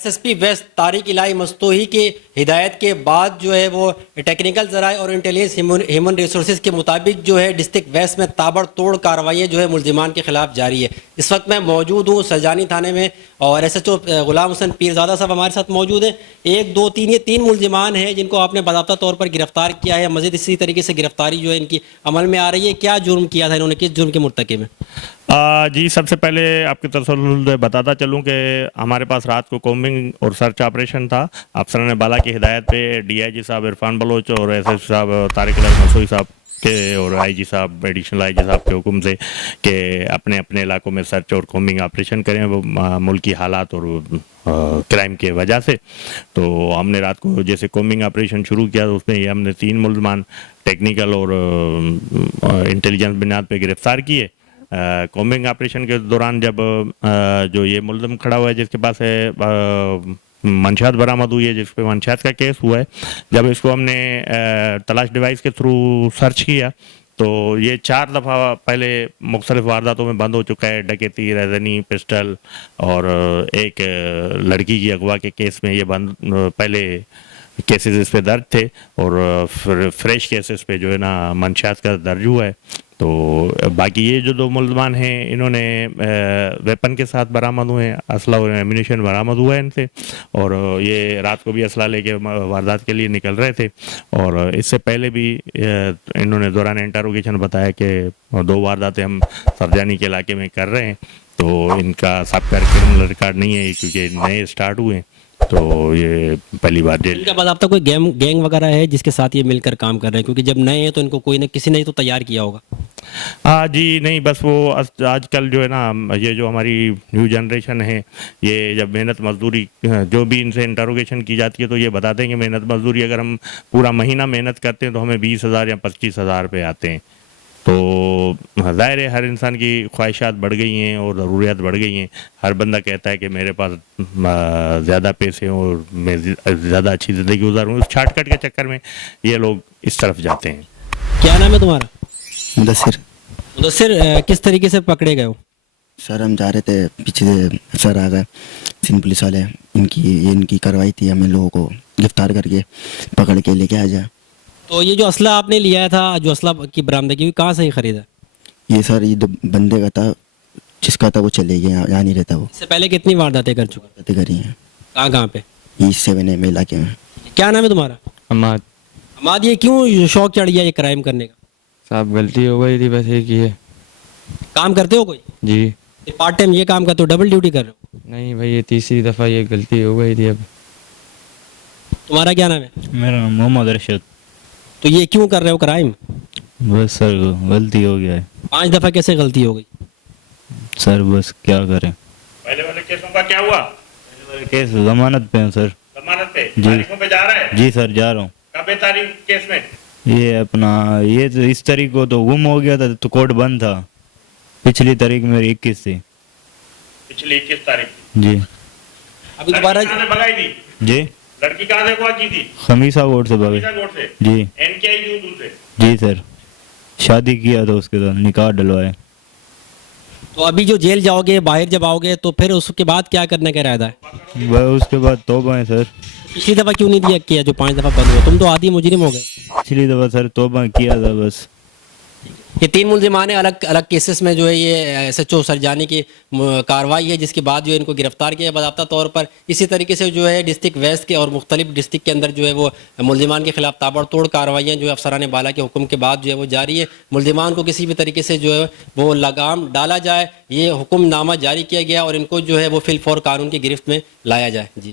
SSP waste Tariq इलाही मस्तोही की हिदायत के बाद जो है वो टेक्निकल ज़राए और इंटेलिजेंस ह्यूमन रिसोर्सेज के मुताबिक जो है डिस्ट्रिक्ट वेस्ट में ताबड़तोड़ कार्रवाइयाँ जो है मुलजिमान के खिलाफ जारी है। इस वक्त मैं मौजूद हूँ सरजानी थाने में और एसएचओ गुलाम हुसैन पीरजादा साहब हमारे साथ मौजूद हैं। 1 2 3 ये 3 मुलजिमान हैं जिनको आपने बाज़ाब्ता तौर पर गिरफ्तार किया है। मज़ीद इसी तरीके से गिरफ्तारी जो है इनकी अमल में आ रही है। क्या जुर्म किया था इन्होंने, किस जुर्म के मुर्तकिब हैं? जी, सबसे पहले आपकी तसल्लुल बताता चलूं कि हमारे पास रात को कॉम्बिंग और सर्च ऑपरेशन था। अफसरान बाला की हिदायत पे डीआईजी साहब इरफान बलोच और एसएसपी साहब तारिक इलाही मस्तोही साहब के और आईजी साहब एडिशनल आईजी साहब के हुक्म से कि अपने अपने इलाकों में सर्च और कॉम्बिंग ऑपरेशन करें वो मुल्की हालात और क्राइम के वजह से। तो हमने रात को जैसे कॉम्बिंग ऑपरेशन शुरू किया तो उसमें ये हमने 3 मुलजमान टेक्निकल और इंटेलिजेंस बुनियाद पे गिरफ्तार किए। कॉम्बिंग ऑपरेशन के दौरान जब जो ये मुलजम खड़ा हुआ है जिसके पास है मंशात बरामद हुई है, जिस पे मंशात का केस हुआ है, जब इसको हमने तलाश डिवाइस के थ्रू सर्च किया तो ये 4 दफ़ा पहले मुख्तलिफ वारदातों में बंद हो चुका है। डकैती, रजनी, पिस्टल और एक लड़की की अगवा के केस में ये बंद पहले केसेस इस पे दर्ज थे और फ्रेश केसेस पे जो है ना मंशात का दर्ज हुआ है। तो बाकी ये जो 2 मुलजमान हैं इन्होंने वेपन के साथ बरामद हुए हैं, असला और एम्यूनेशन बरामद हुआ है इनसे और ये रात को भी असला लेके वारदात के लिए निकल रहे थे। और इससे पहले भी इन्होंने दौरान इंटरोगेशन बताया कि 2 वारदातें हम सरजानी के इलाके में कर रहे हैं। तो इनका साबिका क्रिमिनल रिकॉर्ड नहीं है क्योंकि नए स्टार्ट हुए हैं, तो ये पहली बार जेल। इनका बाज़ाब्ता कोई गैंग वगैरह है जिसके साथ ये मिलकर काम कर रहे हैं? क्योंकि जब नए हैं तो इनको कोई ना किसी ने तो तैयार किया होगा। हाँ जी, नहीं बस वो आजकल जो है ना ये जो हमारी न्यू जनरेशन है ये जब मेहनत मजदूरी जो भी इनसे इंटरोगेशन की जाती है तो ये बताते हैं कि मेहनत मजदूरी अगर हम पूरा महीना मेहनत करते हैं तो हमें 20,000 या 25,000 रुपये आते हैं। तो ज़ाहिर है हर इंसान की ख्वाहिशात बढ़ गई हैं और ज़रूरियात बढ़ गई हैं। हर बंदा कहता है कि मेरे पास ज़्यादा पैसे हों और मैं ज़्यादा अच्छी ज़िंदगी गुजारूँ। उस शॉर्टकट के चक्कर में ये लोग इस तरफ जाते हैं। क्या नाम है तुम्हारा? मुदस्सिर। मुदस्सिर, किस तरीके से पकड़े गए हो? सर हम जा रहे थे, पीछे से सर आ गए सिंध पुलिस वाले। इनकी कार्रवाई थी, हमें लोगों को गिरफ्तार करके पकड़ के लेके आ जाए। तो ये जो असला आपने लिया था, जो असला की बरामदगी हुई, कहाँ से ही खरीदा? ये सर ये बंदे का था, जिसका था वो चले गए, यहाँ नहीं रहता वो। इससे पहले कितनी वारदातें कर चुके? बातें करी हैं। कहाँ पे? ईस्ट 7 में इलाके में। क्या नाम है तुम्हारा? अम्माद। अमाद, ये क्यों शौक चढ़ गया ये क्राइम करने का? साहब गलती हो गई थी, बस एक ही है। काम करते हो कोई? जी पार्ट टाइम ये काम करते हो, डबल ड्यूटी कर रहे हो? नहीं भाई, ये तीसरी दफ़ा ये गलती हो गई थी। अब तुम्हारा क्या नाम है? मेरा नाम मोहम्मद अरशद। तो ये क्यों कर रहे हो क्राइम? बस सर गलती हो गया है 5 दफ़ा कैसे गलती हो गई? सर, बस क्या करें। पहले वाले केसों का क्या हुआ? पहले वाले केस जमानत पे हैं सर। जमानत पे? जी। तारीखों पे जा रहा है? जी सर, जा रहा हूँ। कब है तारीख केस में? ये अपना ये तो इस तारीख को तो गुम हो गया था तो कोर्ट बंद था। पिछली तारीख मेरी 21 थी। पिछली 21 तारीख। जी अभी दोबारा कहाँ से भगाई थी? जी, लड़की कहाँ से अगवा की थी? खमीसा कोर्ट से भागे। खमीसा कोर्ट से? जी एनकेआई दूर से? जी सर, शादी किया था उसके साथ, निकाह डलवाए। तो अभी जो जेल जाओगे, बाहर जब आओगे तो फिर उसके बाद क्या करने का इरादा है? वह उसके बाद तौबा है सर। पिछली दफ़ा क्यों नहीं दिया किया जो 5 दफ़ा बंद हुआ? तुम तो आदी मुजरिम हो गए। पिछली दफ़ा सर तौबा किया था बस। ये 3 मुलजिमान अलग अलग केसेस में जो है ये एसएचओ सरजानी की कार्रवाई है, जिसके बाद जो है इनको गिरफ्तार किया बाज़ाब्ता तौर पर। इसी तरीके से जो है डिस्ट्रिक्ट वेस्ट के और मुख्तलिफ डिस्ट्रिक्ट के अंदर जो है वो मुलजिमान के खिलाफ ताबड़तोड़ कार्रवाइयाँ जो है अफसरान बाला के हुक्म के बाद जो है वो जारी है। मुलजिमान को किसी भी तरीके से जो है वो लगाम डाला जाए, ये हुक्मनामा जारी किया गया और इनको जो है वो फिल फौर कानून की गिरफ्त में लाया जाए। जी।